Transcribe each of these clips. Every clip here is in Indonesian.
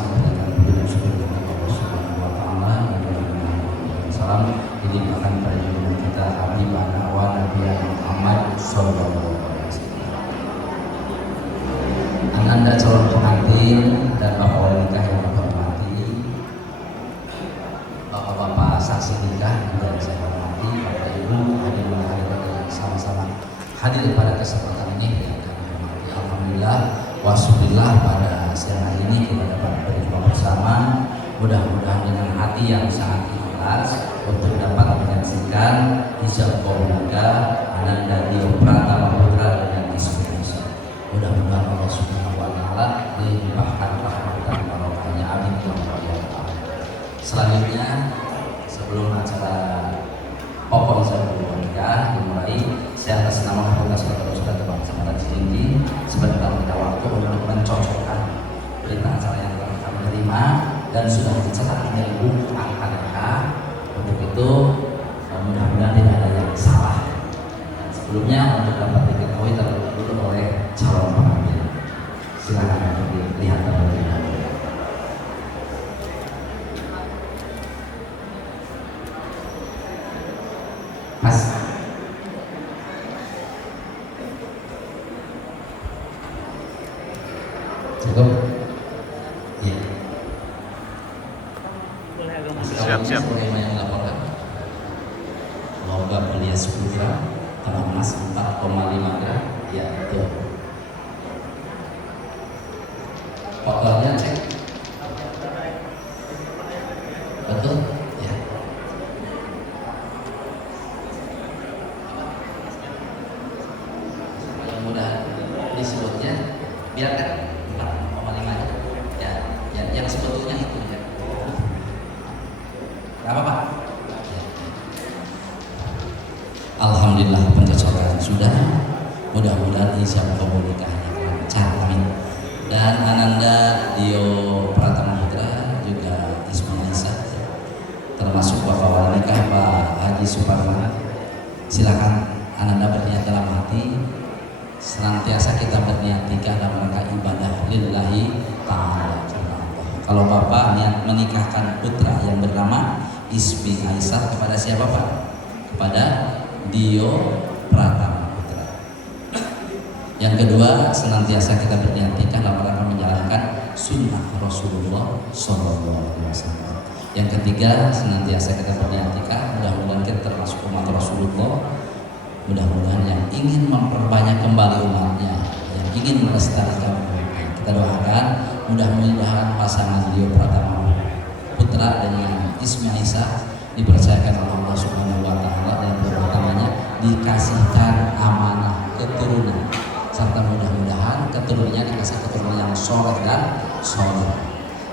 saya berikan puji syukur kepada Allah Subhanahu wa taala dan salam dilimpahkan pada junjungan kita habibana wa nabiyana Muhammad sallallahu alaihi wasallam. Ananda calon pengantin dan bapak wali nikah yang hormati, bapak-bapak saksi nikah yang saya hormati, bapak ibu hadirin hadirat yang sama-sama hadir pada kesempatan ini yang kami hormati. Alhamdulillah wasyukurillah pada siang hari ini kita dapat berjumpa bersama. Mudah-mudahan dengan hati yang sangat ikhlas untuk dapat menyaksikan hijab keluarga Ananda Dio Pratama Putra dengan Ismi Aisyah. Mudah-mudahan Allah Subhanahu wa taala dilimpahkan rahmat dan barokahnya. Amin ya rabbal alamin. Selanjutnya, sebelum acara pokok hijab keluarga dimulai, saya atas nama Fakultas Kedokteran Ustaz Bangsa Mata Cilinyi sebentar kita waktu untuk mencocokkan berita acara yang telah kami terima dan sudah dicetak dari buku angka-angka. Untuk itu mudah-mudahan tidak ada yang salah. Dan sebelumnya untuk dapat diketahui terlebih dulu oleh calon pengantin, silakan untuk dilihat terlebih dahulu. Mas, cukup? Iya. Siap-siap. Yang melaporkan logam alias Putra tanah emas 4,5 gram. Ya betul. Fotonya cek. Betul? Ya. Mudah disebutnya biarkan 4,5 ya, yang sebetulnya itu ya. Gak apa-apa. Alhamdulillah pencocokan sudah. Mudah-mudahan hijab kabul nikahnya lancar, amin. Dan Ananda Dio Pratama Putra juga Ismi Aisyah, termasuk bapak wali nikah Pak Haji Suparman. Silakan Ananda berniat dalam hati, senantiasa kita berniat nikah dalam rangka ibadah lillahi ta'ala. Kalau bapak niat menikahkan putra yang bernama Ismi Aisyah kepada siapa Pak? Kepada Dio Pratama Putra. Yang kedua, senantiasa kita berniat nikah dalam rangka menjalankan sunnah Rasulullah SAW. Yang ketiga, senantiasa kita berniat nikah, mudah-mudahan kita termasuk umat Rasulullah. Mudah-mudahan yang ingin memperbanyak kembali umatnya, yang ingin melestarikan mereka, kita doakan mudah-mudahan pasangan Dio Pratama Putra dengan Ismi Aisyah dipercayakan oleh Allah Subhanahu wa taala dan berutamanya dikasihkan amanah keturunan, serta mudah-mudahan keturunannya dikasih keturunan yang soleh dan soleh.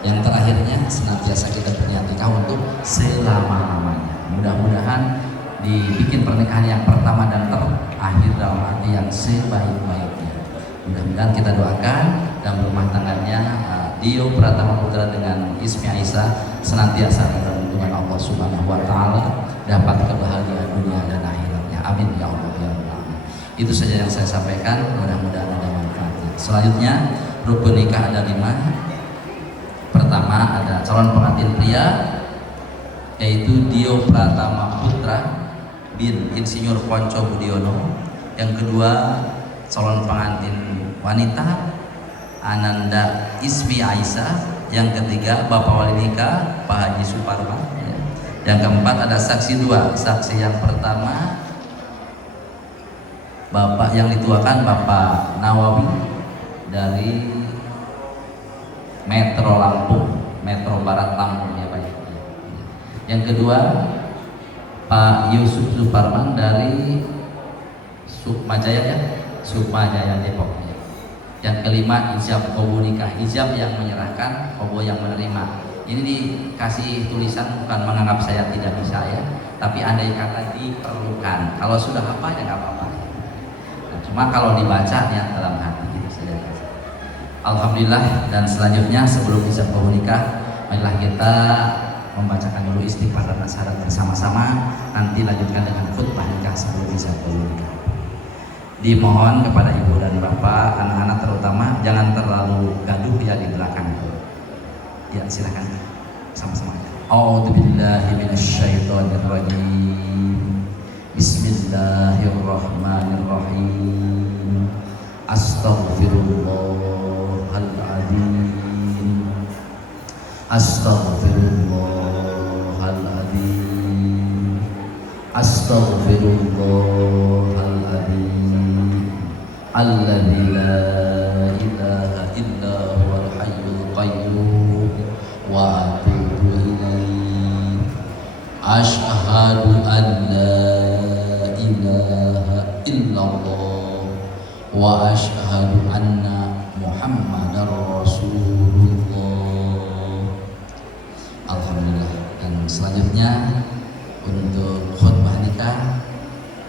Yang terakhirnya senantiasa kita berniat nikah untuk selama-lamanya. Mudah-mudahan dibikin pernikahan yang pertama dan terakhir dalam arti yang sebaik-baiknya. Mudah-mudahan kita doakan dalam rumah tangganya Dio Pratama Putra dengan Ismi Aisyah senantiasa dalam lindungan Allah Subhanahu wa taala, dapat kebahagiaan dunia dan akhiratnya. Amin ya Allah ya Rabbal alamin. Itu saja yang saya sampaikan, mudah-mudahan ada manfaatnya. Selanjutnya rukun nikah ada 5. Pertama ada calon pengantin pria, yaitu Dio Pratama Putra bin Insinyur Ponco Budiono. Yang kedua calon pengantin wanita Ananda Ismi Aisyah. Yang ketiga bapak wali nikah Pak Haji Suparman. Yang keempat ada saksi 2. Saksi yang pertama bapak yang dituakan Bapak Nawawi dari Metro Lampung, Metro Barat Lampung ya Pak. Yang kedua Pak Yusuf Suparman dari Sukmajaya ya, Sukmajaya Depok. Yang kelima ijab kabul nikah, ijab yang menyerahkan, kabul yang menerima. Ini dikasih tulisan bukan menganggap saya tidak bisa ya, tapi andai kata diperlukan. Kalau sudah apa ya nggak apa-apa. Nah, cuma kalau dibaca ya dalam hati itu saja. Alhamdulillah. Dan selanjutnya sebelum ijab kabul nikah, marilah kita membacakan dulu istighfar dan nasihat bersama-sama. Nanti lanjutkan dengan khutbah nikah sebelum ijab kabul nikah. Dimohon kepada ibu dan bapak, anak-anak terutama jangan terlalu gaduh ya di belakang. Ya, silakan sama-sama. A'udzubillahi minasyaitonirrajim. Bismillahirrahmanirrahim. Astaghfirullahaladzim. Astaghfirullahaladzim. Astaghfirullahaladzim. Alladzi la ilaha illa huwal hayyul qayyum wa atubu ilaih. Asyhadu an la ilaha illallah wa asyhadu anna Muhammadar Rasulullah. Alhamdulillah. Dan selanjutnya untuk khutbah nikah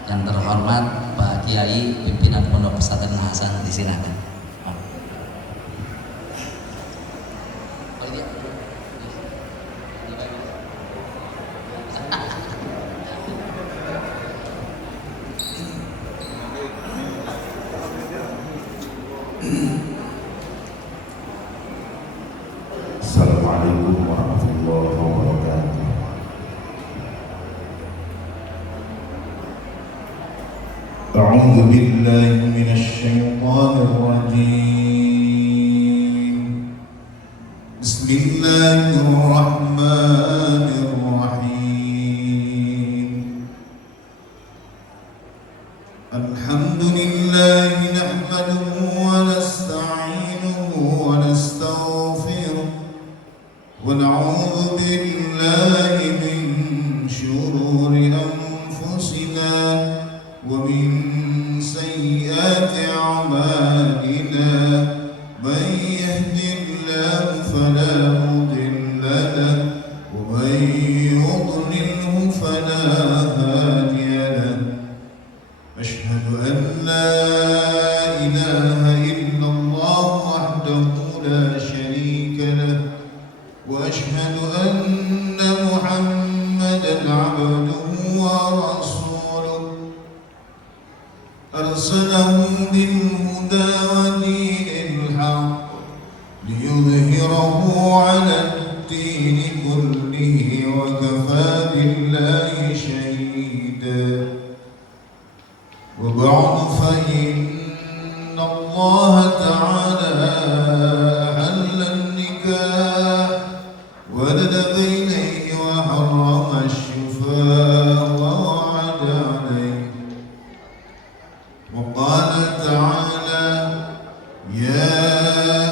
yang terhormat Pak Kiai pimpinan Pondok Pesantren Hasan, disilakan. Assalamualaikum warahmatullahi wabarakatuh. A'udzu billahi minasy syaithanir rajim. Bismillahirrahmanirrahim. Alhamdulillahi nahmaduhu wa nasta'inuhu wa nastaghfiruh wa na'udzu billahi min syururi anfusina wa min sayyiati a'malina. Man yahdihillahu fala mudilla lahu wa man yudlilhu fala hadiya lahu. Ashhadu an la ilaha illallah wahdahu la sharika lahu وأشهد أن محمدًا عبده ورسوله أرسله بالهدى ودين الحق ليظهره على الدين كله وكفى بالله شهيدا. وبعد فإن الله تعالى أحل النكاح وندب إليه وحرم الشفاء ووعد عليه. وقال تعالى: يا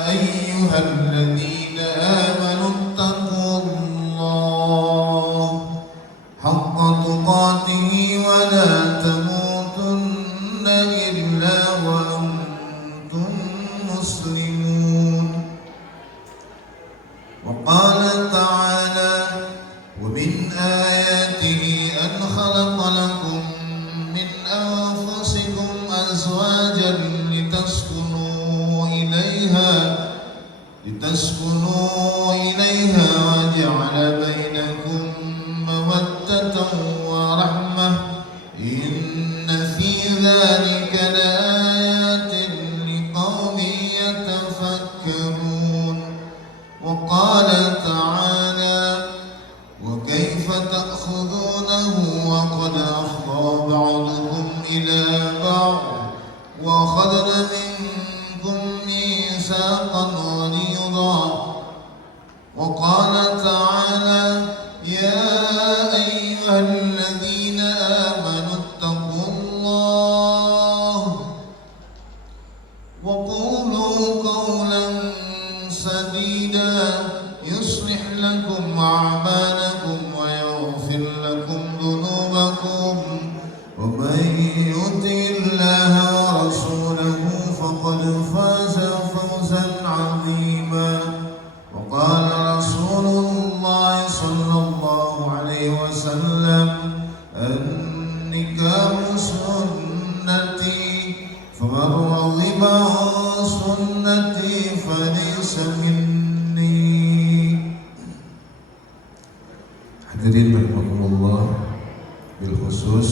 أيها الذين آمنوا اتقوا الله حق تقاته ولا تموتن إلا وأنتم مسلمون. وقال تعالى: ومن آياته أن خلق لكم من أنفسكم أزواجا لتسكنوا إليها وجعل بينكم مودة ورحمة إن في ذلك لآيات لقوم يتفكرون. وقال تعالى: وكيف تأخذونه وقد أفضى بعضكم إلى بعض وأخذن منكم ميثاقا غليظا. وقال تعالى: يا أيها الذين آمنوا اتقوا الله وقولوا قولا سديدا يصلح لكم أعمالكم ويغفر لكم ذنوبكم ومن يطع الله ورسوله فقد فاز فوزا عظيما. وقال رسول الله صلى الله عليه وسلم: النكاح سنتي فمن رغب عن سنتي فليس مني. Hadirin rahimakumullah, bil khusus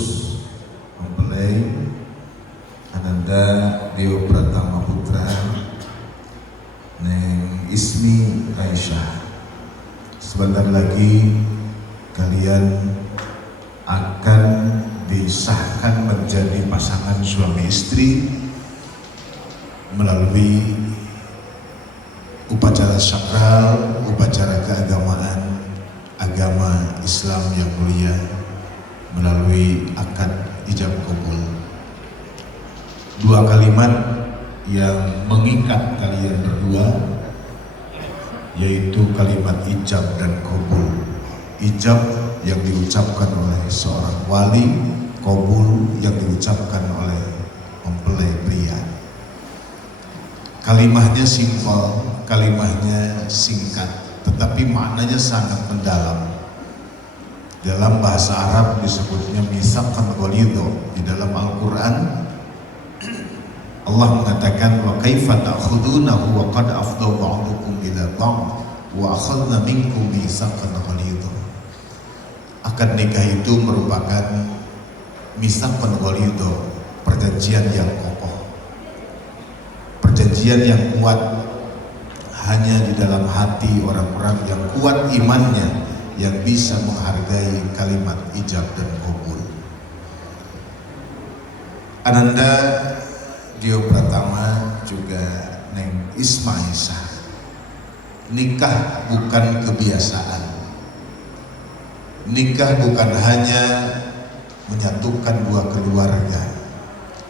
mempelai Ananda Dio Pratama Putra Neng Ismi Aisyah sebentar lagi kalian akan disahkan menjadi pasangan suami istri melalui upacara sakral, upacara keagamaan agama Islam yang mulia, melalui akad ijab kabul. Dua kalimat yang mengikat kalian berdua, yaitu kalimat ijab dan kabul. Ijab yang diucapkan oleh seorang wali, kabul yang diucapkan oleh mempelai pria. Kalimahnya simpel, kalimahnya singkat, tetapi maknanya sangat mendalam. Dalam bahasa Arab disebutnya mitsaqan ghalidha. Di dalam Al-Quran Allah mengatakan wa kaifa ta'khudunahu wa qad afdha ba'dukum ila ba'd wa akhadna minkum mitsaqan ghalidha. Akad nikah itu merupakan mitsaqan ghalidha, perjanjian yang kokoh, perjanjian yang kuat. Hanya di dalam hati orang-orang yang kuat imannya yang bisa menghargai kalimat ijab dan kabul. Ananda Dio Pratama juga Neng Isma Aisyah. Nikah bukan kebiasaan. Nikah bukan hanya menyatukan dua keluarga,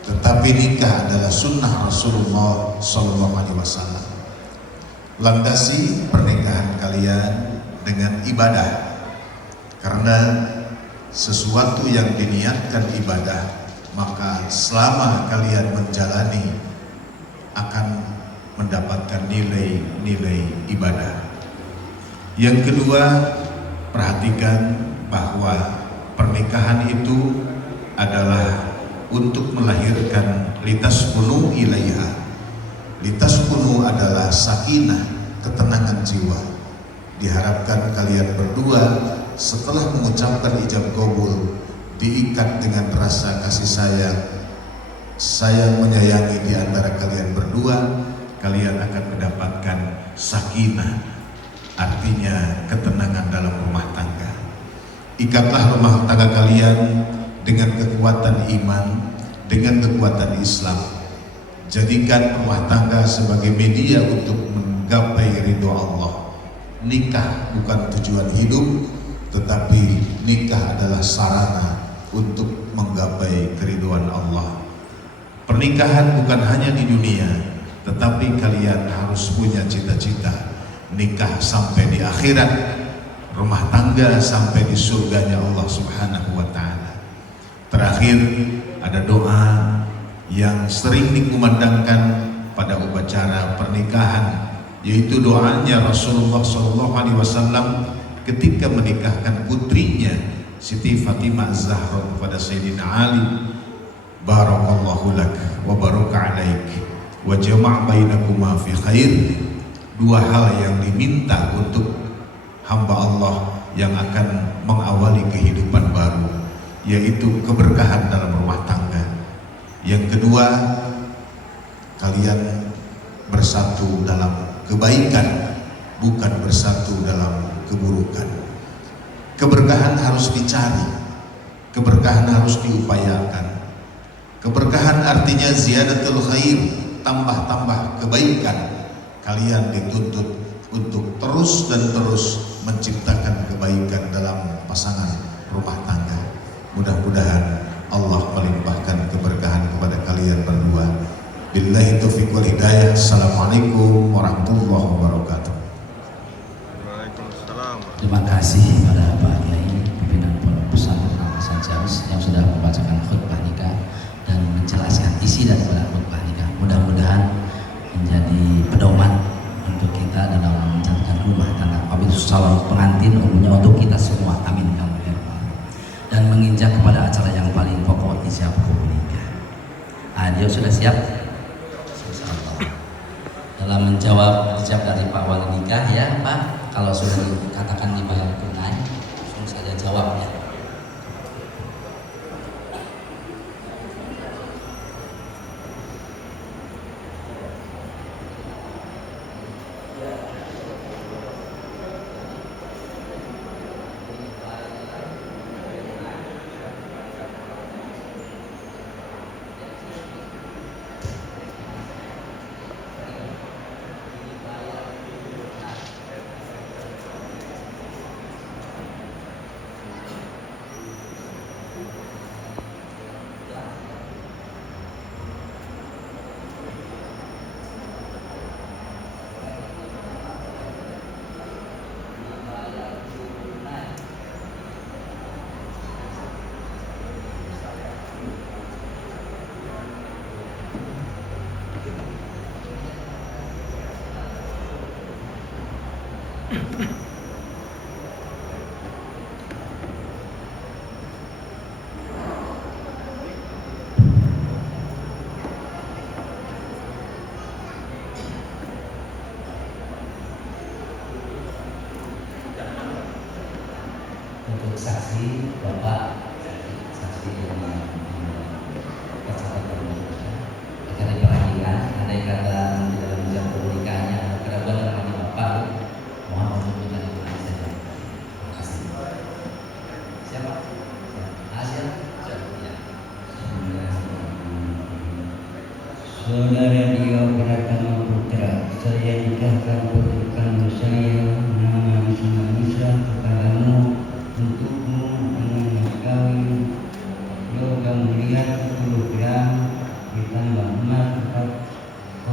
tetapi nikah adalah sunnah Rasulullah SAW. Landasi pernikahan kalian dengan ibadah, karena sesuatu yang diniatkan ibadah, maka selama kalian menjalani akan mendapatkan nilai-nilai ibadah. Yang kedua, perhatikan bahwa pernikahan itu adalah untuk melahirkan litaskunu ilaiha. Litaskunu adalah sakinah, ketenangan jiwa. Diharapkan kalian berdua setelah mengucapkan ijab kabul diikat dengan rasa kasih sayang menyayangi di antara kalian berdua. Kalian akan mendapatkan sakinah, artinya ketenangan dalam rumah tangga. Ikatlah rumah tangga kalian dengan kekuatan iman, dengan kekuatan Islam. Jadikan rumah tangga sebagai media untuk menggapai ridho Allah. Nikah bukan tujuan hidup, tetapi nikah adalah sarana untuk menggapai keridhaan Allah. Pernikahan bukan hanya di dunia, tetapi kalian harus punya cita-cita nikah sampai di akhirat, rumah tangga sampai di surganya Allah Subhanahu wa ta'ala. Terakhir, ada doa yang sering dikumandangkan pada upacara pernikahan, yaitu doanya Rasulullah SAW ketika menikahkan putrinya Siti Fatimah Az-Zahra kepada Sayyidina Ali. Barakallahu lak wa baraka alaik wa jama' bainakuma fi khair. Dua hal yang diminta untuk hamba Allah yang akan mengawali kehidupan baru, yaitu keberkahan dalam rumah tangga. Yang kedua, kalian bersatu dalam kebaikan, bukan bersatu dalam keburukan. Keberkahan harus dicari, keberkahan harus diupayakan. Keberkahan artinya ziyadatul khair, tambah-tambah kebaikan. Kalian dituntut untuk terus dan terus menciptakan kebaikan dalam pasangan rumah tangga. Mudah-mudahan Allah melimpahkan keberkahan kepada kalian berdua. Billahi taufiq wal hidayah. Assalamualaikum warahmatullahi wabarakatuh. Waalaikumsalam. Terima kasih kepada Pak Kiai pimpinan Pondok Pesantren Al-Hasan Jaus yang sudah membacakan khutbah nikah dan menjelaskan isi daripada khutbah nikah. Mudah-mudahan menjadi pedoman untuk kita dalam menjalankan rumah tangga. Wabillahi calon pengantin umumnya untuk kita semua. Amin. Dan menginjak kepada acara yang paling pokok, ijab kabul nikah. Dia sudah siap? Dalam menjawab ijab dari Pak Wali nikah, ya Pak, kalau sudah dikatakan dibayar tunai, langsung saja jawabnya. Untuk saksi Bapak saksi yang tercatat akan diperhatikan. Andai kata di dalam jam pernikahannya ada keraguan dalam hati Bapak, mohon untuk dilakukan saja. Terima kasih. Siapa? Asia. Ya. Saudara Dio Pratama Putra, saya nikahkan putri kandung saya nama Isma kepadamu untukmu dengan mas kawin logam mulia 10 gram ditambah emas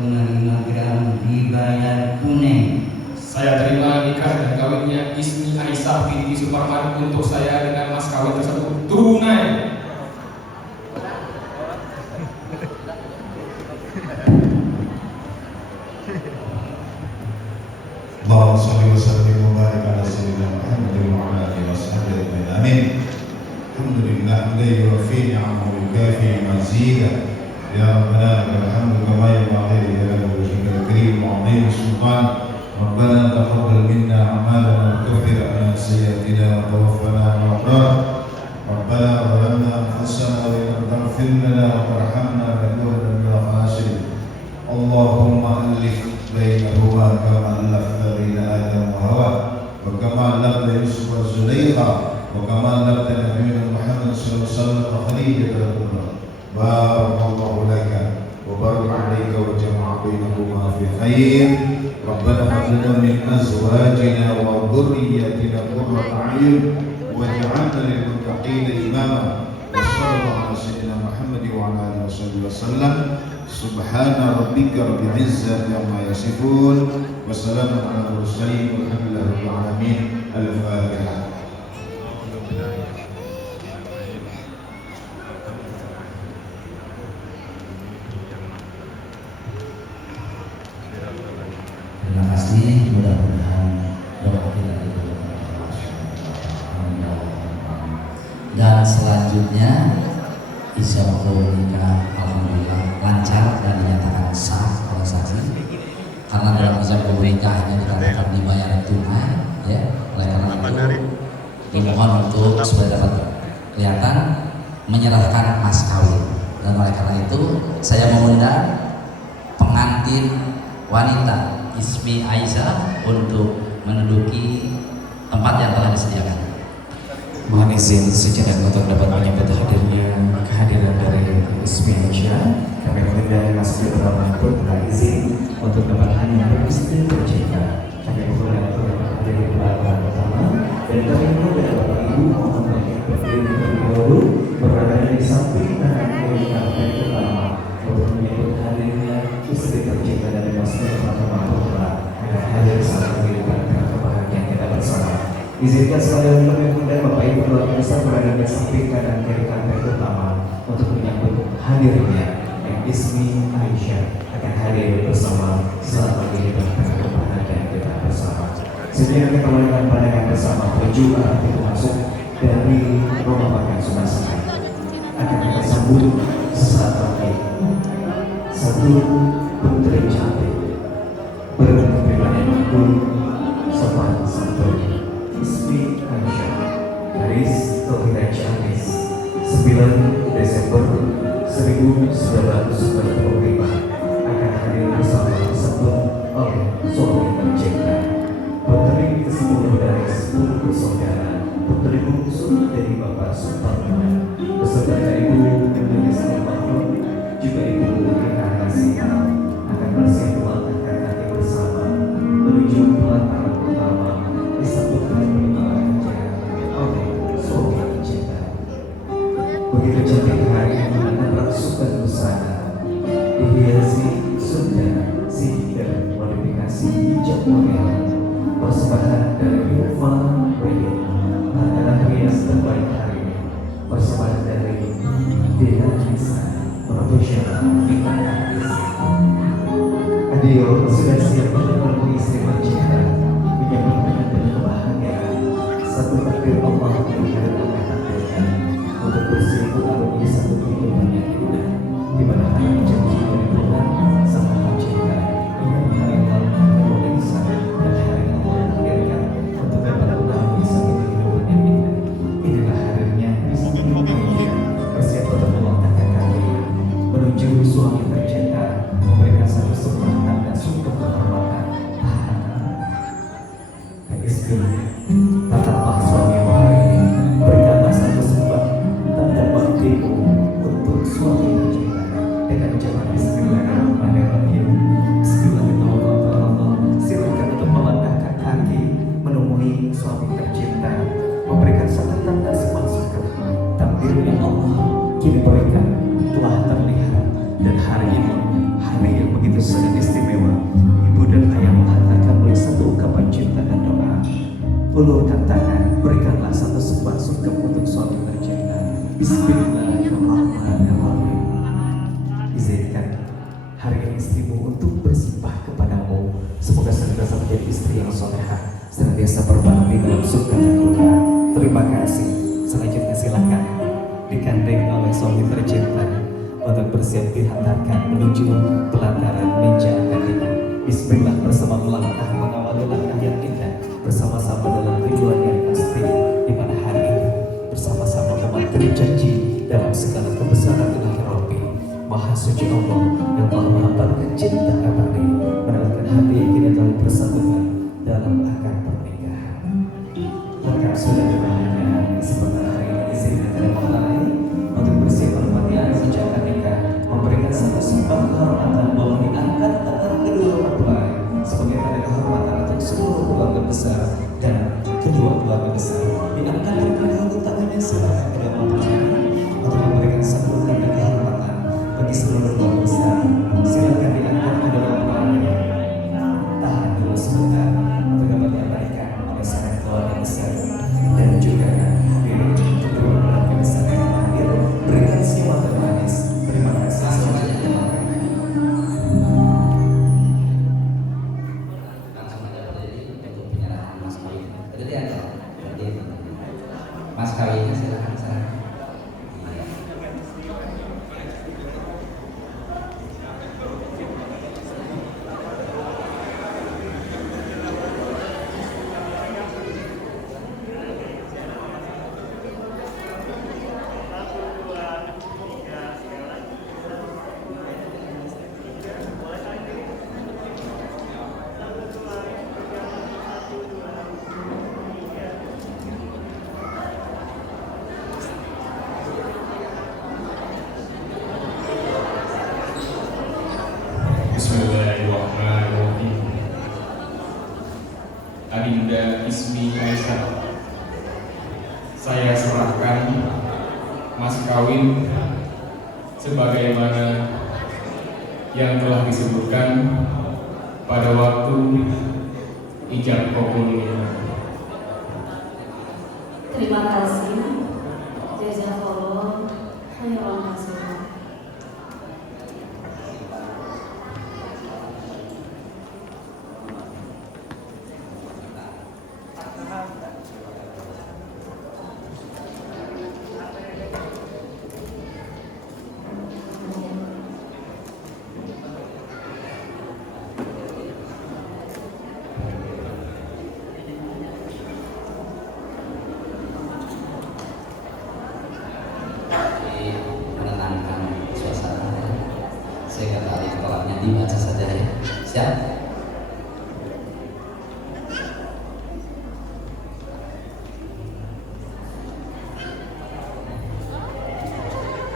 4,5 gram dibayar tunai. Saya terima nikah dan kawinnya Ismi Aisyah binti Suparman untuk saya dengan mas kawin tersebut tunai. Allahumma shalli wa sallim wa barik ala sayyidina Muhammadin wa ala alihi wa sahbihi ajma'in. Amin. Alhamdulillah hamdan yuwaffi ni'amahu wa yukafi mazidah. Ya Rabbana lakal hamdu kama yanbaghi li jalali wajhikal karim wa 'azimi sultan. Rabbana taqabbal minna a'malana wa kaffir 'anna sayyi'atina wa tawaffana ma'al abrar. Rabbana zalamna anfusana wa in lam taghfir lana wa tarhamna lanakunanna minal khasirin. Allahumma alif bainahuma kama alafta baina Adam wa Hawa wa kama alafta Yusuf wa Zulaikha wa kama alafta Nabiyyina Muhammad sallallahu alaihi wasallam wa Khadijah radhiyallahu anha. Barakallahu laka wa barik 'alaika wa jama'a bainahuma fi khair. Rabbana hab lana min azwajina wa dhurriyyatina qurrata a'yun waj'alna lil muttaqina imama. Wa sallallahu ala sayyidina Muhammad wa ala alihi wasallam. Subhana rabbika rabbil izzati amma yasifun wa salamun ala mursalin walhamdulillahi rabbil alamin. Al-Fatihah. Terima kasih, mudah-mudahan doa kita dikabulkan. Dan selanjutnya Isya nikah alhamdulillah lancar dan dinyatakan sah oleh saksi. Karena dalam izin nikahnya dikatakan dibayar tunai, ya. Oleh karena itu dimohon untuk supaya dapat kelihatan menyerahkan mas kawin. Dan oleh karena itu saya mengundang pengantin wanita Ismi Aisyah untuk menduduki tempat yang telah disediakan. Mohon izin sejenak untuk dapat menyambut hadirnya kehadiran dari Ismi Aisyah. Kami mengundang Mas Fitra Mahfud dengan izin untuk dapat hanya beristri tercinta. Kami mengundang untuk dapat hadir di belakang pertama dan kami mengundang Bapak Ibu mohon bagi berdiri terlebih dahulu berada di samping kanan kiri karpet pertama untuk menyambut hadirnya istri tercinta dari Mas Fitra Mahfud agar hadir saat kehidupan dan kebahagiaan kita bersama. Izinkan sekalian kami mengundang Bapak Ibu keluarga besar berada di samping kanan kiri karpet utama untuk menyambut hadirnya yang Ismi Aisyah akan hadir bersama saat kehidupan dan kebahagiaan kita bersama. Sehingga kita melakukan pandangan bersama menuju arah pintu masuk dari rumah makan Sunasai. Akan kita sambut sesaat lagi satu putri cantik berpenampilan anggun sopan santun. Ismi Aisyah Haris Tauhida Ciamis 9 Desember 1945 akan hadir bersama disambut oleh suami tercinta putri ke-10 dari 10 bersaudara, putri bungsu dari Bapak Suparman beserta Ibu Indonesia Mahfud juga Ibu Rina Nasihal akan bersiap melangkahkan kaki bersama menuju pelataran utama disambut begitu cantik hari ini rangsukan busana dihiasi sudah sihir modifikasi hijab model persembahan dari Yufa Wedding makanan hias terbaik hari ini persembahan dari Dina Nisa profesional kita Adio sudah siap menemui istri tercinta menyambut menemui satu kehidupan yang indah, di mana hari janji dari Tuhan sangat mencinta. Ini hari yang kedua Isa dan hari yang Allah hadirkan untuk dapat menemui satu kehidupan yang indah. Inilah harinya Isa Indonesia bersiap untuk melangkahkan kaki menuju suami tercinta, memberikan satu semangat dan sungguh kehormatan. Istri, tataplah suamimu hari ini, berikanlah satu sembah tanda baktimu untuk suami tercinta dengan ucapan Bismillahirrahmanirrahim. Bismillahirrahmanirrahim. Silakan untuk melangkahkan kaki menemui suami tercinta, memberikan satu tanda semasukkan takdir yang Allah kini berikan telah terlihat, dan hari ini hari yang begitu sangat istimewa. Ibu dan ayah menghantarkan oleh satu ungkapan cinta dan doa. Ulurkan tangan, berikanlah satu sembah sungkem untuk suami tercinta. Bismillahirrahmanirrahim. Izinkan hari ini istrimu untuk bersimpah kepadamu. Semoga senantiasa menjadi istri yang solehah, senantiasa berbakti dalam surga dan dunia. Terima kasih. Selanjutnya silakan digandeng oleh suami tercinta untuk bersiap dihantarkan menuju pelataran meja akad nikah. Bismillah, bersama melangkah mengawali langkah yang indah bersama-sama dalam tujuan yang pasti, di mana hari ini bersama-sama mematuhi janji dalam segala kebesaran ilahi Rabbi Maha Suci Allah yang telah menghamparkan cinta abadi menemukan hati yang kini telah bersatukan dalam akad pernikahan. Lengkap sudah dibahagiakan kesempatan hari ini izinkan dari mulai untuk bersiap menepati meja akad nikah, memberikan satu sembah kehormatan bahwa diangkat tangan kedua mempelai sebagai tanda kehormatan untuk seluruh keluarga besar dan kedua keluarga besar. Diangkat terlebih dahulu tangannya silakan kedua mempelai untuk memberikan satu tanda kehormatan bagi seluruh keluarga besar. Silakan diangkat kedua mempelai. Tahan dulu sebentar untuk dapat diabadikan oleh sang keluarga besar dan juga hadirin kedua keluarga besar yang hadir. Berikan senyuman termanis. Terima kasih. Langsung aja berdiri untuk penyerahan mas kawin. Berdiri aja. Berdiri. Mas kawinnya silakan sana. Bismillahirrahmanirrahim. Adinda Ismi Aisyah, saya serahkan mas kawin sebagaimana yang telah disebutkan pada waktu ijab kabul nikah. Terima kasih. Jazakallah khairan katsiran. Menenangkan suasana. Saya kata alif kolaknya dibaca saja ya. Siap?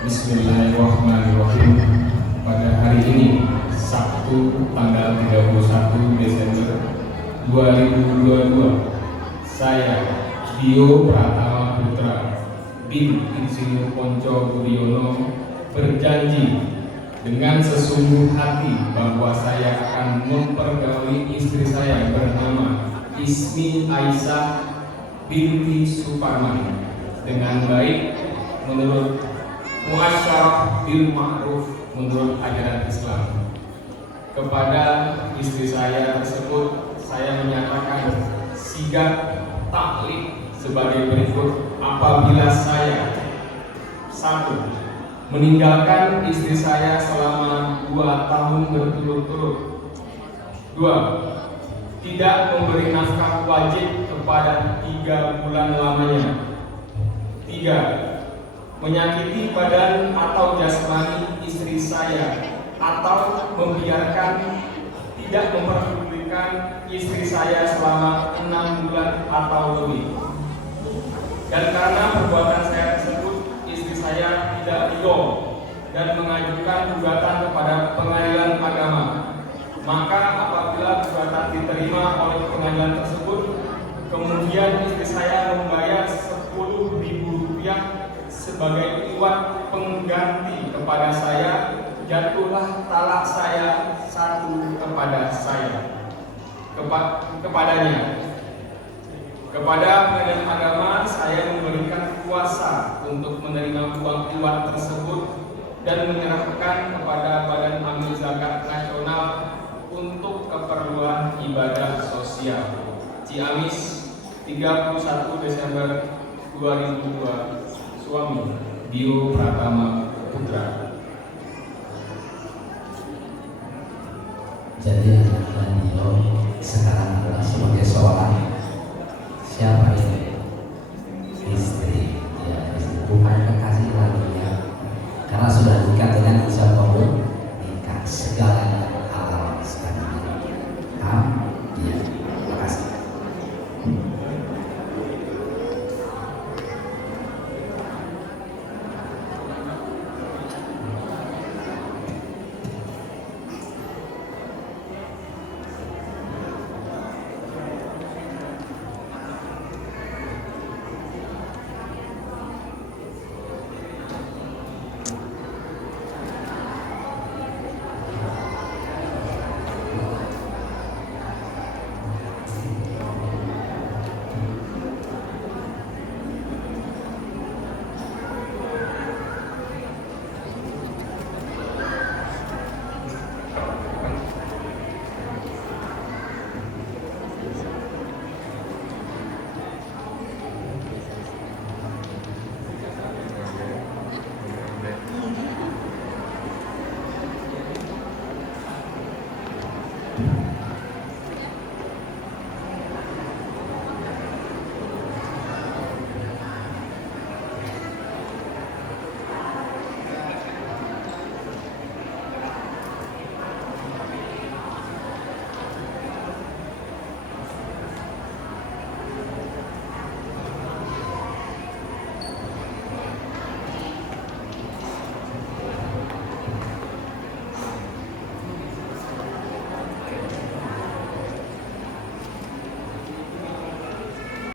Bismillahirrahmanirrahim. Pada hari ini Sabtu tanggal 31 Desember 2022, saya Dio Pratama Putra bin Insinyur Ponco Budiono berjanji dengan sesungguh hati bahwa saya akan mempergauli istri saya bernama Ismi Aisyah binti Suparman dengan baik menurut muasyarah bil ma'ruf menurut ajaran Islam. Kepada istri saya tersebut saya menyatakan sigap taklid sebagai berikut. Apabila saya 1. meninggalkan istri saya selama 2 tahun berturut-turut. 2. Tidak memberi nafkah wajib kepada 3 bulan lamanya. 3. Menyakiti badan atau jasmani istri saya atau membiarkan tidak memperdulikan istri saya selama 6 bulan atau lebih. Dan karena perbuatan saya tersebut, istri saya tidak ridho dan mengajukan gugatan kepada pengadilan agama. Maka apabila gugatan diterima oleh pengadilan tersebut, kemudian istri saya membayar Rp10.000 sebagai iwat pengganti kepada saya, jatuhlah talak saya 1 kepada saya, kepadanya. Kepada pengadilan agama, saya memberikan kuasa untuk menerima uang iwat tersebut dan menyerahkan kepada Badan Amil Zakat Nasional untuk keperluan ibadah sosial. Ciamis, 31 Desember 2002. Suami Dio Pratama Putra. Jadi dan Dio sekarang